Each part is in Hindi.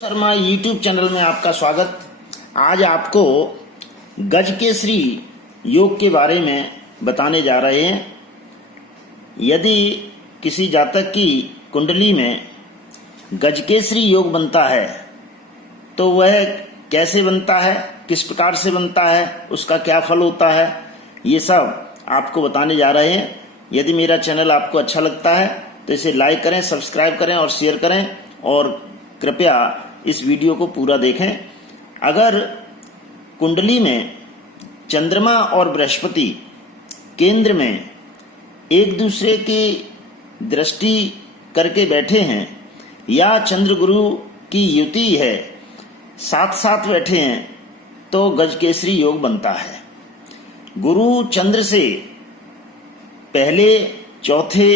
शर्मा यूट्यूब चैनल में आपका स्वागत। आज आपको गजकेसरी योग के बारे में बताने जा रहे हैं। यदि किसी जातक की कुंडली में गजकेसरी योग बनता है तो वह कैसे बनता है, किस प्रकार से बनता है, उसका क्या फल होता है, ये सब आपको बताने जा रहे हैं। यदि मेरा चैनल आपको अच्छा लगता है तो इसे लाइक करें, सब्सक्राइब करें और शेयर करें और कृपया इस वीडियो को पूरा देखें। अगर कुंडली में चंद्रमा और बृहस्पति केंद्र में एक दूसरे की दृष्टि करके बैठे हैं या चंद्र गुरु की युति है, साथ साथ बैठे हैं, तो गजकेसरी योग बनता है। गुरु चंद्र से पहले, चौथे,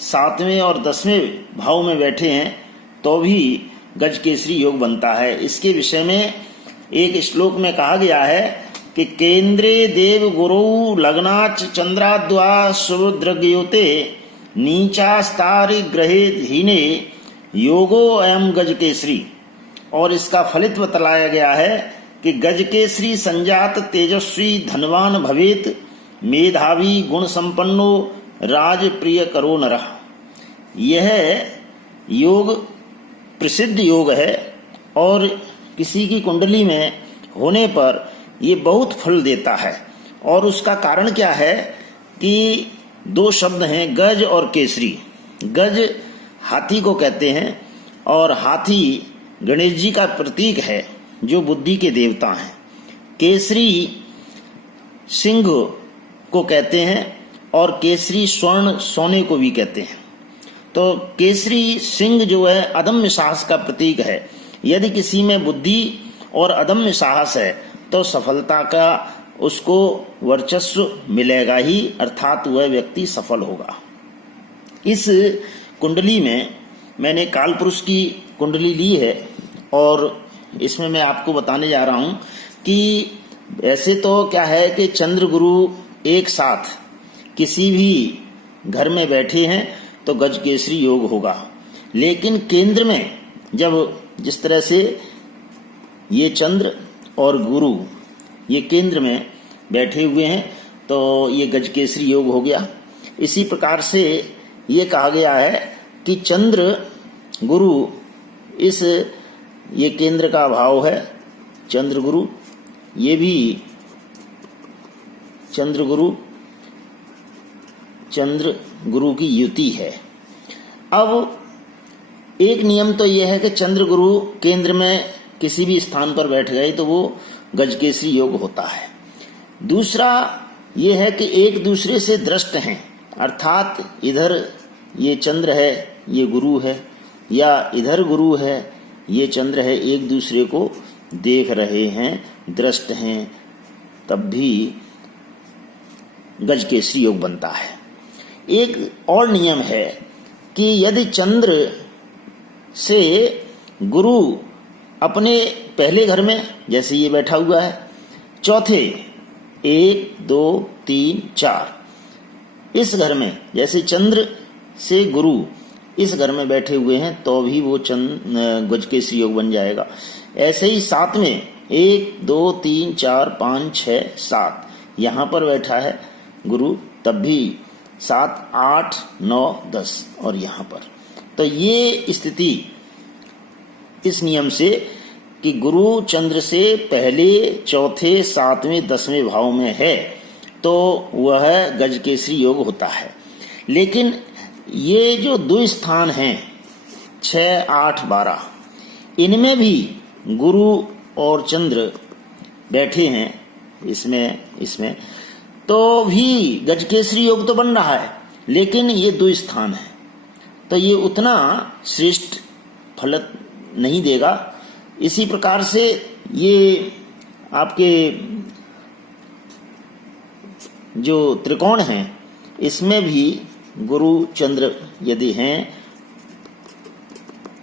सातवें और 10वें भाव में बैठे हैं तो भी गजकेसरी योग बनता है। इसके विषय में एक श्लोक में कहा गया है कि केंद्रे देव गुरु लग्नाच चंद्राद्वा सुद्रग्योते नीचास्तारि ग्रहे हीने योगो अयम गजकेसरी। और इसका फलित बतलाया गया है कि गजकेसरी संजात तेजस्वी धनवान भवेत मेधावी गुण संपन्नो राज प्रिय करो नरः। यह योग प्रसिद्ध योग है और किसी की कुंडली में होने पर ये बहुत फल देता है। और उसका कारण क्या है कि दो शब्द हैं, गज और केसरी। गज हाथी को कहते हैं और हाथी गणेश जी का प्रतीक है जो बुद्धि के देवता हैं। केसरी सिंह को कहते हैं और केसरी स्वर्ण सोने को भी कहते हैं। तो केसरी सिंह जो है अदम्य साहस का प्रतीक है। यदि किसी में बुद्धि और अदम्य साहस है तो सफलता का उसको वर्चस्व मिलेगा ही, अर्थात वह व्यक्ति सफल होगा। इस कुंडली में मैंने कालपुरुष की कुंडली ली है और इसमें मैं आपको बताने जा रहा हूं कि ऐसे तो क्या है कि चंद्र गुरु एक साथ किसी भी घर में बैठे हैं तो गजकेसरी योग होगा। लेकिन केंद्र में जब जिस तरह से ये चंद्र और गुरु ये केंद्र में बैठे हुए हैं तो ये गजकेसरी योग हो गया। इसी प्रकार से ये कहा गया है कि चंद्र गुरु इस ये केंद्र का भाव है, चंद्र गुरु, ये भी चंद्र गुरु की युति है। अब एक नियम तो यह है कि चंद्र गुरु केंद्र में किसी भी स्थान पर बैठ गए तो वो गजकेसरी योग होता है। दूसरा यह है कि एक दूसरे से दृष्ट हैं, अर्थात इधर ये चंद्र है, ये गुरु है, या इधर गुरु है, ये चंद्र है, एक दूसरे को देख रहे हैं, दृष्ट हैं, तब भी गजकेसरी योग बनता है। एक और नियम है कि यदि चंद्र से गुरु अपने पहले घर में, जैसे ये बैठा हुआ है, चौथे 1, 2, 3, 4 इस घर में, जैसे चंद्र से गुरु इस घर में बैठे हुए हैं तो भी वो गजकेसरी योग बन जाएगा। ऐसे ही साथ में 1, 2, 3, 4, 5, 6, 7 यहाँ पर बैठा है गुरु, तब भी 7, 8, 9, 10 और यहाँ पर। तो ये स्थिति इस नियम से कि गुरु चंद्र से पहले, चौथे, 7वें, 10वें भाव में है तो वह गजकेसरी योग होता है। लेकिन ये जो दो स्थान हैं 6, 8, 12 इनमें भी गुरु और चंद्र बैठे हैं इसमें तो भी गजकेसरी योग तो बन रहा है, लेकिन ये दो स्थान है तो ये उतना श्रेष्ठ फल नहीं देगा। इसी प्रकार से ये आपके जो त्रिकोण हैं इसमें भी गुरु चंद्र यदि हैं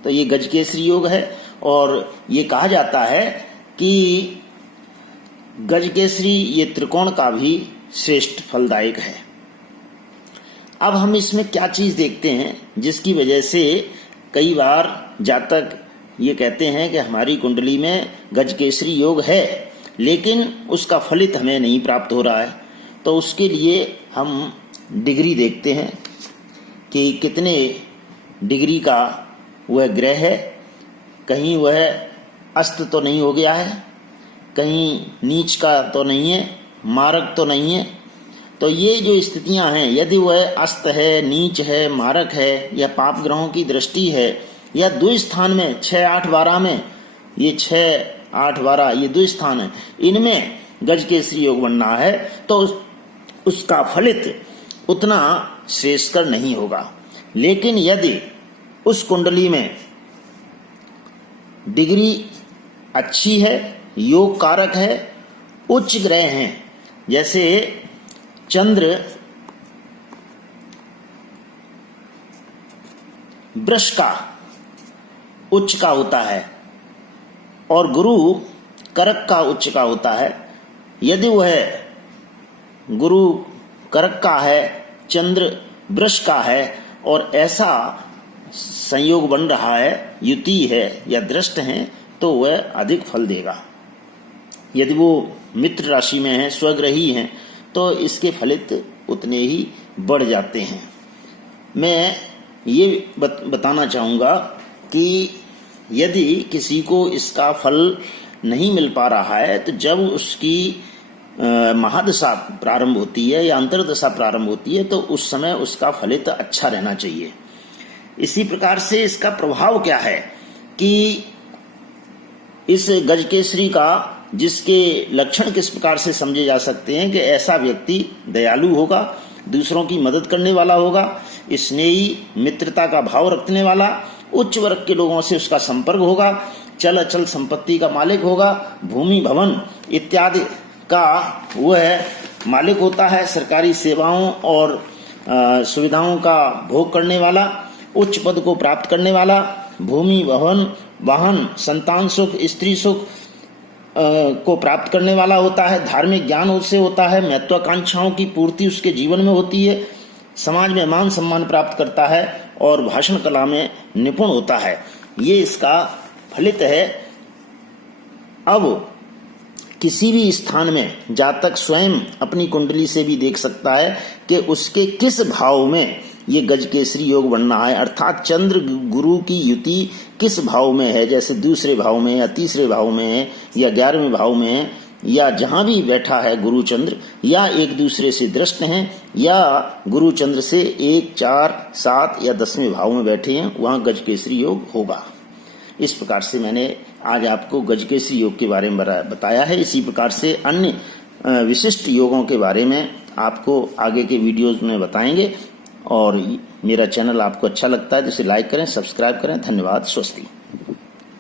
तो ये गजकेसरी योग है। और ये कहा जाता है कि गजकेसरी ये त्रिकोण का भी श्रेष्ठ फलदायक है। अब हम इसमें क्या चीज देखते हैं जिसकी वजह से कई बार जातक ये कहते हैं कि हमारी कुंडली में गजकेसरी योग है, लेकिन उसका फलित हमें नहीं प्राप्त हो रहा है, तो उसके लिए हम डिग्री देखते हैं कि कितने डिग्री का वह ग्रह है, कहीं वह अस्त तो नहीं हो गया है, कहीं नीच का तो नहीं है, मारक तो नहीं है। तो ये जो स्थितियां हैं, यदि वह अस्त है, नीच है, मारक है, या पाप ग्रहों की दृष्टि है, या द्विस्थान में 6, 8, 12 में, ये 6, 8, 12 ये द्विस्थान है, इनमें गजकेसरी योग बनना है, तो उसका फलित उतना श्रेयस्कर नहीं होगा। लेकिन यदि उस कुंडली में डिग्री अच्छी है, योग कारक है, उच्च ग्रह हैं, जैसे चंद्र वृष का उच्च का होता है और गुरु करक का उच्च का होता है, यदि वह गुरु करक का है, चंद्र वृष का है और ऐसा संयोग बन रहा है, युति है या दृष्ट है, तो वह अधिक फल देगा। यदि वो मित्र राशि में है, स्वग्रही हैं, तो इसके फलित उतने ही बढ़ जाते हैं। मैं ये बताना चाहूँगा कि यदि किसी को इसका फल नहीं मिल पा रहा है, तो जब उसकी महादशा प्रारंभ होती है या अंतर्दशा प्रारंभ होती है, तो उस समय उसका फलित अच्छा रहना चाहिए। इसी प्रकार से इसका प्रभाव क्या है कि इस गजकेसरी का जिसके लक्षण किस प्रकार से समझे जा सकते हैं कि ऐसा व्यक्ति दयालु होगा, दूसरों की मदद करने वाला होगा, स्नेही मित्रता का भाव रखने वाला, उच्च वर्ग के लोगों से उसका संपर्क होगा, चल अचल संपत्ति का मालिक होगा, भूमि भवन इत्यादि का वह मालिक होता है, सरकारी सेवाओं और सुविधाओं का भोग करने वाला, उच्च पद को प्राप्त करने वाला, भूमि भवन वाहन संतान सुख स्त्री सुख को प्राप्त करने वाला होता है, धार्मिक ज्ञान उससे होता है, महत्वाकांक्षाओं की पूर्ति उसके जीवन में होती है, समाज में मान सम्मान प्राप्त करता है और भाषण कला में निपुण होता है। ये इसका फलित है। अब किसी भी स्थान में जातक स्वयं अपनी कुंडली से भी देख सकता है कि उसके किस भाव में ये गजकेसरी योग बनना है, अर्थात चंद्र गुरु की युति किस भाव में है, जैसे दूसरे भाव में या तीसरे भाव में है या 11वें भाव में है, या जहां भी बैठा है गुरु चंद्र, या एक दूसरे से दृष्ट हैं, या गुरु चंद्र से 1, 4, 7 या 10वें भाव में बैठे हैं, वहां गजकेसरी योग होगा। इस प्रकार से मैंने आज आपको गजकेसरी योग के बारे में बताया है। इसी प्रकार से अन्य विशिष्ट योगों के बारे में आपको आगे के वीडियोज में बताएंगे। और मेरा चैनल आपको अच्छा लगता है तो इसे लाइक करें, सब्सक्राइब करें। धन्यवाद। स्वस्ति।